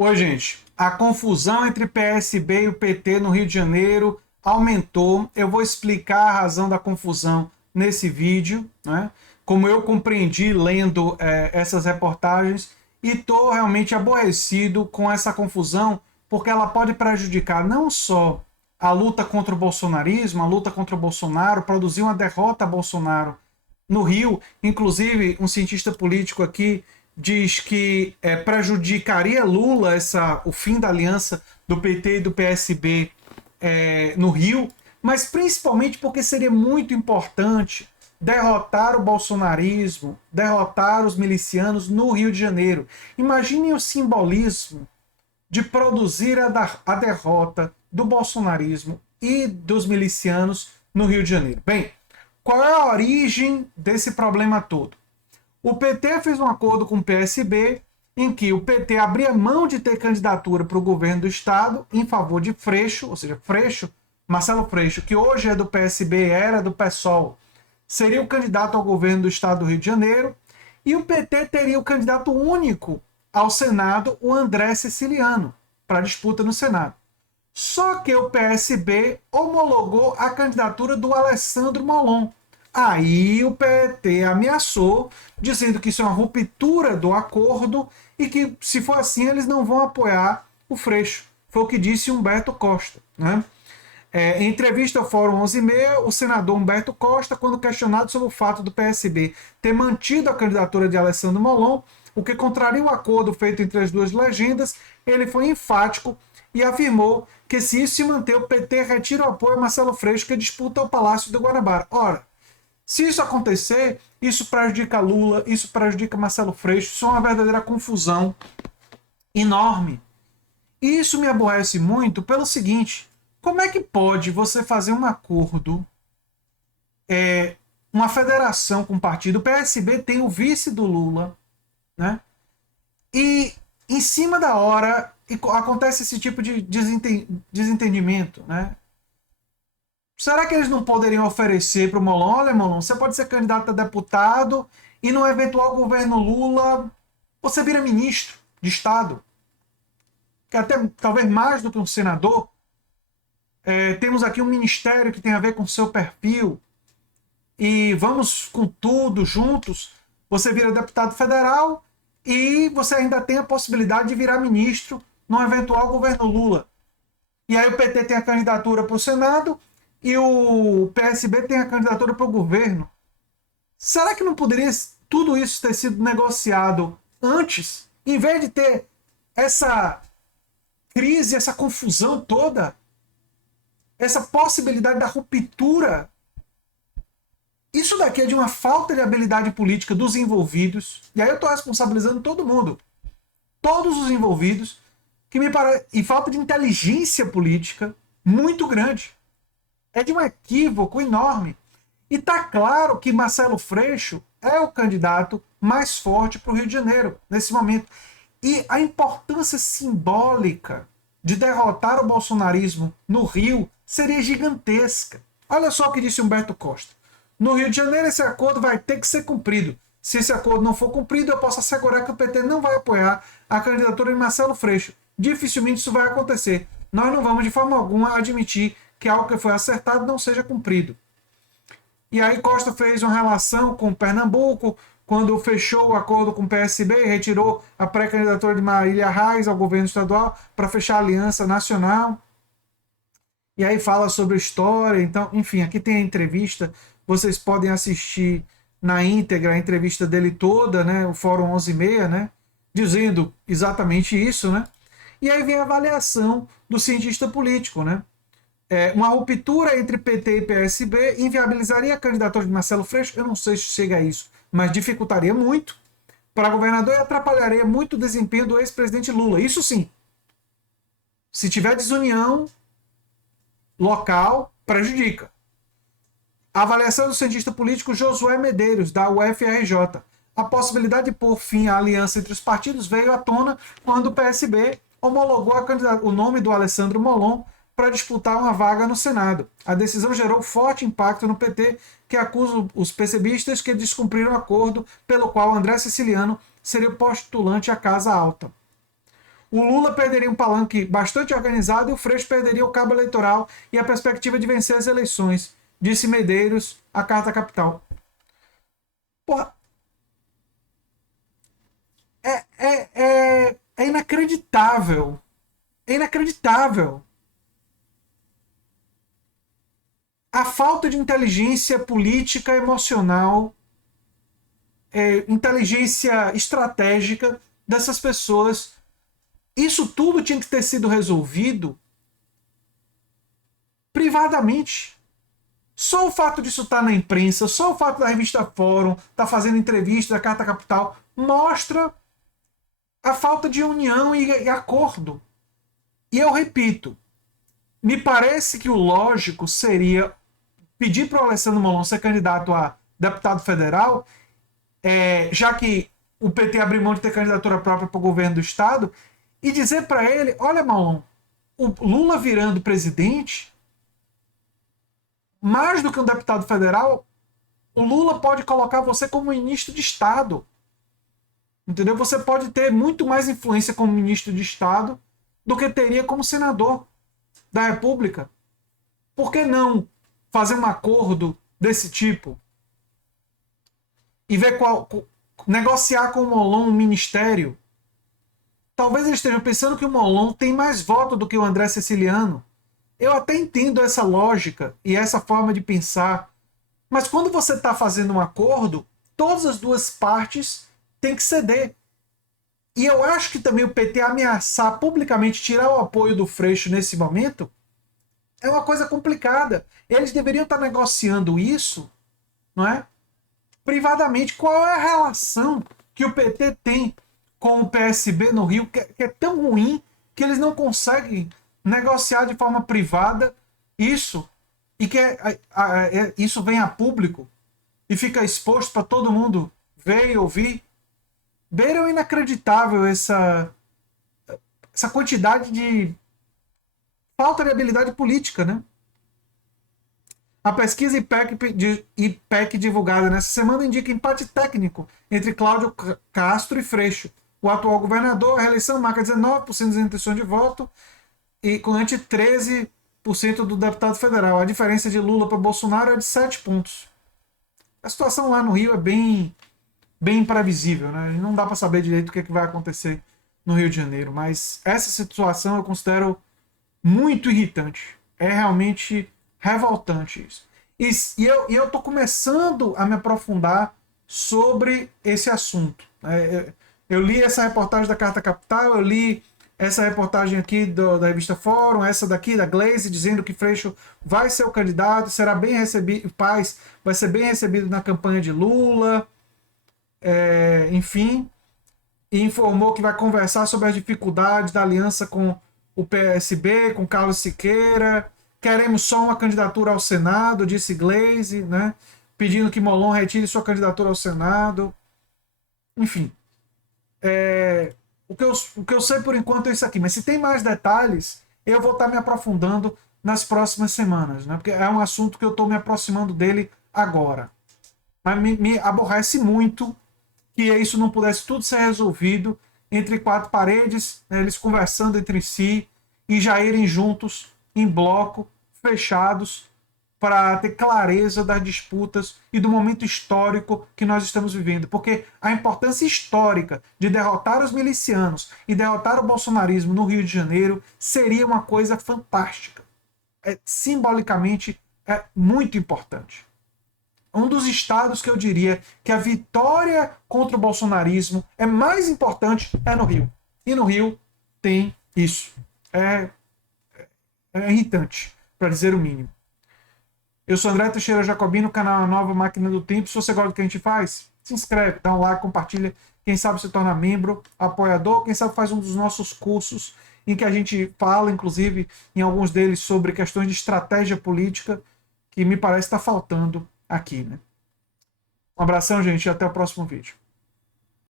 Oi, gente. A confusão entre PSB e o PT no Rio de Janeiro aumentou. Eu vou explicar a razão da confusão nesse vídeo, né? Como eu compreendi lendo essas reportagens, e estou realmente aborrecido com essa confusão, porque ela pode prejudicar não só a luta contra o bolsonarismo, a luta contra o Bolsonaro, produzir uma derrota a Bolsonaro no Rio. Inclusive, um cientista político aqui diz que prejudicaria Lula o fim da aliança do PT e do PSB no Rio, mas principalmente porque seria muito importante derrotar o bolsonarismo, derrotar os milicianos no Rio de Janeiro. Imaginem o simbolismo de produzir a derrota do bolsonarismo e dos milicianos no Rio de Janeiro. Bem, qual é a origem desse problema todo? O PT fez um acordo com o PSB em que o PT abria mão de ter candidatura para o governo do estado em favor de Freixo, ou seja, Marcelo Freixo, que hoje é do PSB, era do PSOL, seria o candidato ao governo do estado do Rio de Janeiro, e o PT teria o candidato único ao Senado, o André Siciliano, para disputa no Senado. Só que o PSB homologou a candidatura do Alessandro Molon. Aí o PT ameaçou, dizendo que isso é uma ruptura do acordo e que, se for assim, eles não vão apoiar o Freixo. Foi o que disse Humberto Costa, né? Em entrevista ao Fórum 11:30, o senador Humberto Costa, quando questionado sobre o fato do PSB ter mantido a candidatura de Alessandro Molon, o que contraria o acordo feito entre as duas legendas, ele foi enfático e afirmou que, se isso se manter, o PT retira o apoio a Marcelo Freixo, que disputa o Palácio do Guanabara. Ora, se isso acontecer, isso prejudica Lula, isso prejudica Marcelo Freixo, isso é uma verdadeira confusão enorme. E isso me aborrece muito pelo seguinte: como é que pode você fazer um acordo, uma federação com o partido? O PSB tem o vice do Lula, né? E em cima da hora acontece esse tipo de desentendimento, né? Será que eles não poderiam oferecer para o Molon: olha, Molon, você pode ser candidato a deputado e no eventual governo Lula você vira ministro de Estado, que até talvez mais do que um senador. Temos aqui um ministério que tem a ver com o seu perfil e vamos com tudo juntos. Você vira deputado federal e você ainda tem a possibilidade de virar ministro no eventual governo Lula. E aí o PT tem a candidatura para o Senado e o PSB tem a candidatura para o governo. Será que não poderia tudo isso ter sido negociado antes, em vez de ter essa crise, essa confusão toda, essa possibilidade da ruptura? Isso daqui é de uma falta de habilidade política dos envolvidos, e aí eu estou responsabilizando todo mundo, todos os envolvidos, e falta de inteligência política muito grande. É de um equívoco enorme. E está claro que Marcelo Freixo é o candidato mais forte para o Rio de Janeiro, nesse momento. E a importância simbólica de derrotar o bolsonarismo no Rio seria gigantesca. Olha só o que disse Humberto Costa: no Rio de Janeiro esse acordo vai ter que ser cumprido. Se esse acordo não for cumprido, eu posso assegurar que o PT não vai apoiar a candidatura de Marcelo Freixo. Dificilmente isso vai acontecer. Nós não vamos de forma alguma admitir que algo que foi acertado não seja cumprido. E aí Costa fez uma relação com Pernambuco, quando fechou o acordo com o PSB e retirou a pré-candidatura de Marília Reis ao governo estadual para fechar a aliança nacional. E aí fala sobre a história. Então, enfim, aqui tem a entrevista. Vocês podem assistir na íntegra a entrevista dele toda, né? O Fórum 11:30, né? Dizendo exatamente isso, né? E aí vem a avaliação do cientista político, né? Uma ruptura entre PT e PSB inviabilizaria a candidatura de Marcelo Freixo. Eu não sei se chega a isso, mas dificultaria muito para governador e atrapalharia muito o desempenho do ex-presidente Lula. Isso sim. Se tiver desunião local, prejudica. A avaliação do cientista político Josué Medeiros, da UFRJ. A possibilidade de pôr fim à aliança entre os partidos veio à tona quando o PSB homologou o nome do Alessandro Molon para disputar uma vaga no Senado. A decisão gerou forte impacto no PT, que acusa os PCBistas que descumpriram o acordo pelo qual André Siciliano seria o postulante à Casa Alta. O Lula perderia um palanque bastante organizado e o Freixo perderia o cabo eleitoral e a perspectiva de vencer as eleições, disse Medeiros à Carta Capital. Porra, é inacreditável. É inacreditável. A falta de inteligência política, emocional, inteligência estratégica dessas pessoas. Isso tudo tinha que ter sido resolvido privadamente. Só o fato disso estar na imprensa, só o fato da revista Fórum estar fazendo entrevista da Carta Capital, mostra a falta de união e acordo. E eu repito, me parece que o lógico seria pedir para o Alessandro Molon ser candidato a deputado federal, já que o PT abriu mão de ter candidatura própria para o governo do estado, e dizer para ele, olha, Molon, o Lula virando presidente, mais do que um deputado federal, o Lula pode colocar você como ministro de Estado. Entendeu? Você pode ter muito mais influência como ministro de Estado do que teria como senador da República. Por que não fazer um acordo desse tipo? E ver negociar com o Molon um ministério? Talvez eles estejam pensando que o Molon tem mais voto do que o André Siciliano. Eu até entendo essa lógica e essa forma de pensar. Mas quando você está fazendo um acordo, todas as duas partes têm que ceder. E eu acho que também o PT ameaçar publicamente tirar o apoio do Freixo nesse momento é uma coisa complicada. Eles deveriam estar negociando isso, não é? Privadamente. Qual é a relação que o PT tem com o PSB no Rio, que é tão ruim que eles não conseguem negociar de forma privada isso, e que isso vem a público e fica exposto para todo mundo ver e ouvir. Beiram inacreditável essa quantidade de falta de habilidade política, né? A pesquisa IPEC divulgada nessa semana indica empate técnico entre Cláudio Castro e Freixo. O atual governador, a reeleição marca 19% das intenções de voto e ante 13% do deputado federal. A diferença de Lula para Bolsonaro é de 7 pontos. A situação lá no Rio é bem imprevisível, né? Não dá para saber direito o que vai acontecer no Rio de Janeiro, mas essa situação eu considero muito irritante. É realmente revoltante isso. E eu estou começando a me aprofundar sobre esse assunto. Eu li essa reportagem da Carta Capital, eu li essa reportagem aqui da revista Fórum, essa daqui da Glaze, dizendo que Freixo vai ser o candidato, será bem recebido, Paz vai ser bem recebido na campanha de Lula, enfim, e informou que vai conversar sobre as dificuldades da aliança com o PSB, com Carlos Siqueira. Queremos só uma candidatura ao Senado, disse Glaze, né? Pedindo que Molon retire sua candidatura ao Senado. Enfim, o que eu sei por enquanto é isso aqui, mas se tem mais detalhes, eu vou estar me aprofundando nas próximas semanas, né? Porque é um assunto que eu estou me aproximando dele agora. Mas me aborrece muito que isso não pudesse tudo ser resolvido entre quatro paredes, né, eles conversando entre si e já irem juntos, em bloco, fechados, para ter clareza das disputas e do momento histórico que nós estamos vivendo. Porque a importância histórica de derrotar os milicianos e derrotar o bolsonarismo no Rio de Janeiro seria uma coisa fantástica. Simbolicamente, é muito importante. Um dos estados que eu diria que a vitória contra o bolsonarismo é mais importante é no Rio. E no Rio tem isso. É irritante, para dizer o mínimo. Eu sou André Teixeira Jacobino, canal Nova Máquina do Tempo. Se você gosta do que a gente faz, se inscreve, dá um like, compartilha. Quem sabe se torna membro, apoiador. Quem sabe faz um dos nossos cursos em que a gente fala, inclusive, em alguns deles, sobre questões de estratégia política, que me parece estar faltando aqui, né? Um abração, gente, e até o próximo vídeo.